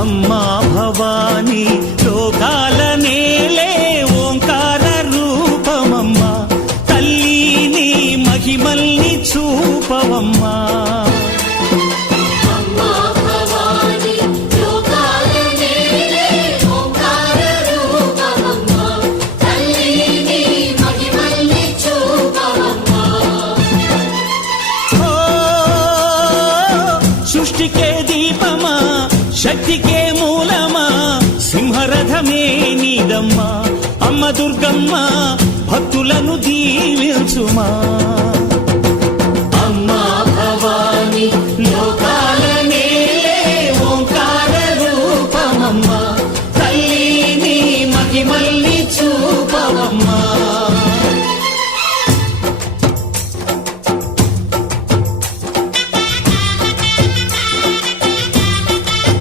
అమ్మా భవానీ లోకాల నేలే ఓంకార రూపమమ్మా తల్లి నీ మహిమల్ని చూపవమ్మా సృష్టికే దీపమా శక్తికే మూలమా సింహరథమే నీదమ్మా అమ్మ దుర్గమ్మ భక్తులను దీవించుమా